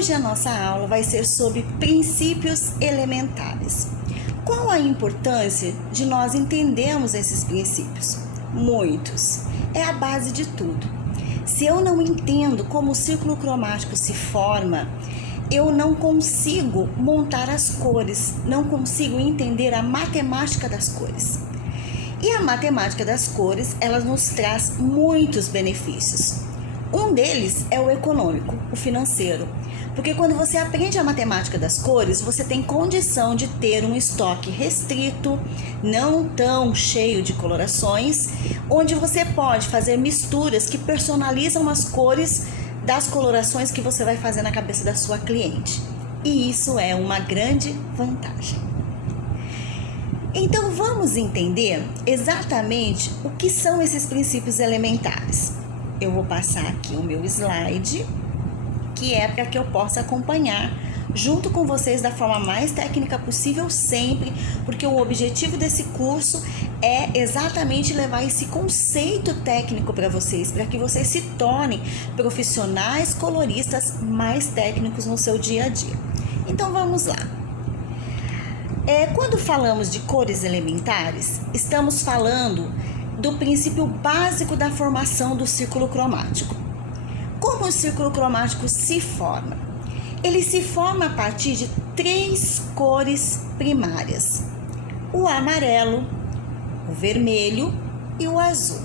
Hoje a nossa aula vai ser sobre princípios elementares. Qual a importância de nós entendermos esses princípios? Muitos. É a base de tudo. Se eu não entendo como o círculo cromático se forma, eu não consigo montar as cores, não consigo entender a matemática das cores. E a matemática das cores, ela nos traz muitos benefícios. Um deles é o econômico, o financeiro. Porque quando você aprende a matemática das cores, você tem condição de ter um estoque restrito, não tão cheio de colorações, onde você pode fazer misturas que personalizam as cores das colorações que você vai fazer na cabeça da sua cliente. E isso é uma grande vantagem. Então vamos entender exatamente o que são esses princípios elementares. Eu vou passar aqui o meu slide, que é para que eu possa acompanhar junto com vocês da forma mais técnica possível sempre, porque o objetivo desse curso é exatamente levar esse conceito técnico para vocês, para que vocês se tornem profissionais coloristas mais técnicos no seu dia a dia. Então vamos lá. Quando falamos de cores elementares, estamos falando do princípio básico da formação do círculo cromático. Como o círculo cromático se forma? Ele se forma a partir de 3 cores primárias: o amarelo, o vermelho e o azul.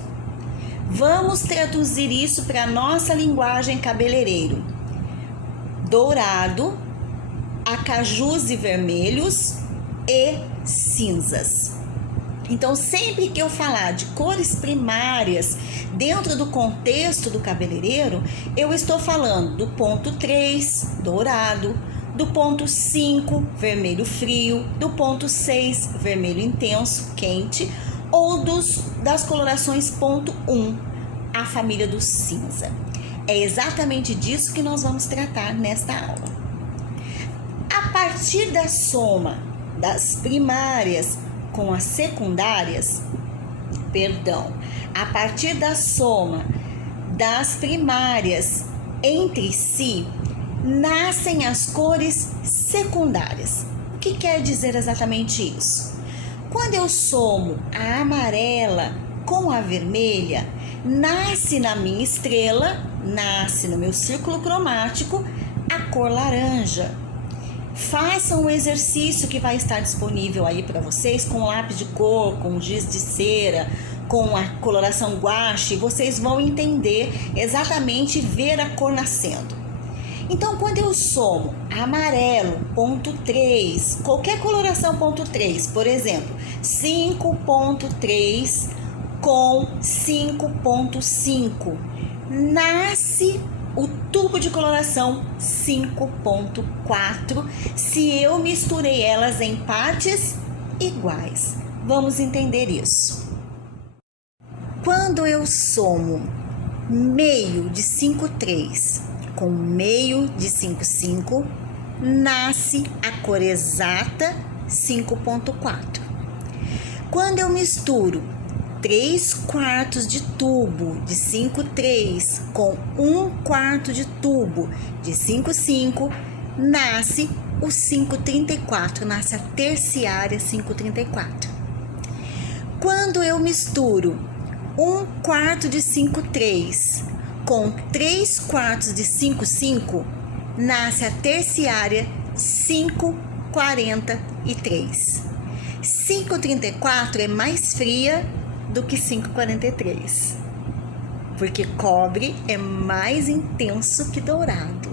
Vamos traduzir isso para a nossa linguagem cabeleireiro: dourado, acajus e vermelhos e cinzas. Então, sempre que eu falar de cores primárias dentro do contexto do cabeleireiro, eu estou falando do ponto 3, dourado, do ponto 5, vermelho frio, do ponto 6, vermelho intenso, quente, ou das colorações ponto 1, a família do cinza. É exatamente disso que nós vamos tratar nesta aula. A partir da soma das primárias com as secundárias, a partir da soma das primárias entre si, nascem as cores secundárias. O que quer dizer exatamente isso? Quando eu somo a amarela com a vermelha, nasce na minha estrela, nasce no meu círculo cromático, a cor laranja. Façam o exercício que vai estar disponível aí para vocês com lápis de cor, com giz de cera, com a coloração guache. Vocês vão entender exatamente, ver a cor nascendo. Então, quando eu somo amarelo, ponto 3, qualquer coloração ponto 3, por exemplo, 5.3 com 5.5, nasce o tubo de coloração 5.4, se eu misturei elas em partes iguais. Vamos entender isso. Quando eu somo meio de 5.3 com meio de 5.5, nasce a cor exata 5.4. Quando eu misturo 3/4 de tubo de 5.3 com 1/4 de tubo de 5.5, nasce o 5.34, nasce a terciária 5.34. Quando eu misturo 1/4 de 5.3 com 3/4 de 5.5, nasce a terciária 5.43. 5.34 é mais fria do que 5.43, porque cobre é mais intenso que dourado.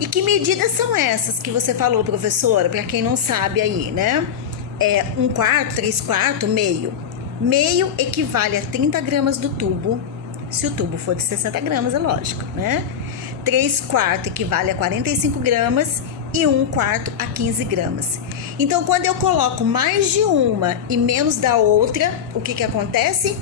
E que medidas são essas que você falou, professora? Para quem não sabe aí, né? 1/4, 3/4, meio. Meio equivale a 30 gramas do tubo, se o tubo for de 60 gramas, é lógico, né? 3/4 equivale a 45 gramas e 1/4 a 15 gramas. Então, quando eu coloco mais de uma e menos da outra, o que acontece?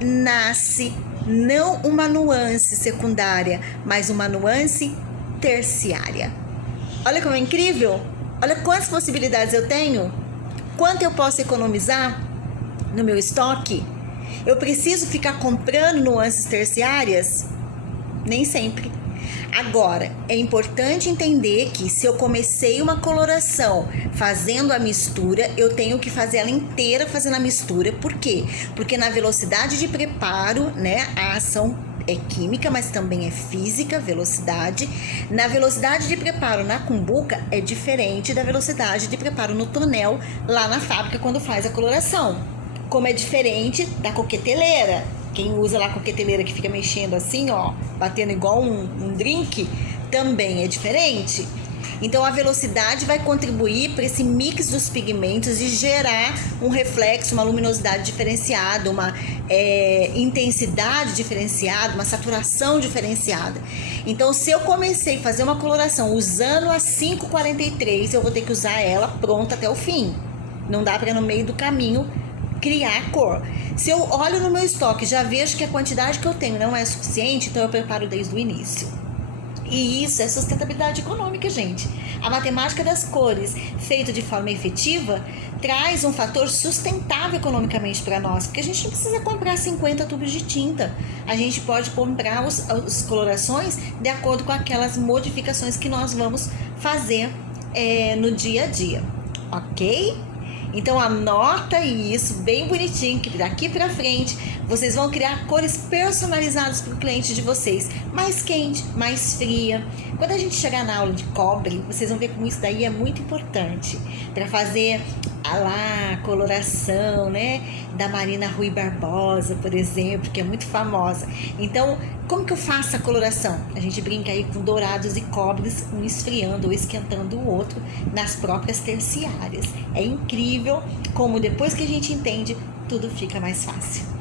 Nasce não uma nuance secundária, mas uma nuance terciária. Olha como é incrível! Olha quantas possibilidades eu tenho! Quanto eu posso economizar no meu estoque? Eu preciso ficar comprando nuances terciárias? Nem sempre. Agora, é importante entender que se eu comecei uma coloração fazendo a mistura, eu tenho que fazer ela inteira fazendo a mistura. Por quê? Porque na velocidade de preparo, né, a ação é química, mas também é física, velocidade. Na velocidade de preparo na cumbuca é diferente da velocidade de preparo no tonel lá na fábrica quando faz a coloração. Como é diferente da coqueteleira. Quem usa lá a coqueteleira que fica mexendo assim, ó, batendo igual um drink, também é diferente. Então a velocidade vai contribuir para esse mix dos pigmentos e gerar um reflexo, uma luminosidade diferenciada, uma intensidade diferenciada, uma saturação diferenciada. Então se eu comecei a fazer uma coloração usando a 543, eu vou ter que usar ela pronta até o fim. Não dá para no meio do caminho criar cor. Se eu olho no meu estoque e já vejo que a quantidade que eu tenho não é suficiente, então eu preparo desde o início. E isso é sustentabilidade econômica, gente. A matemática das cores, feita de forma efetiva, traz um fator sustentável economicamente para nós, porque a gente não precisa comprar 50 tubos de tinta. A gente pode comprar as colorações de acordo com aquelas modificações que nós vamos fazer no dia a dia, ok? Então anota isso bem bonitinho, que daqui pra frente vocês vão criar cores personalizadas para o cliente de vocês. Mais quente, mais fria. Quando a gente chegar na aula de cobre, vocês vão ver como isso daí é muito importante para fazer a coloração, né, da Marina Rui Barbosa, por exemplo, que é muito famosa. Então, como que eu faço a coloração? A gente brinca aí com dourados e cobres, um esfriando ou esquentando o outro nas próprias terciárias. É incrível como depois que a gente entende, tudo fica mais fácil.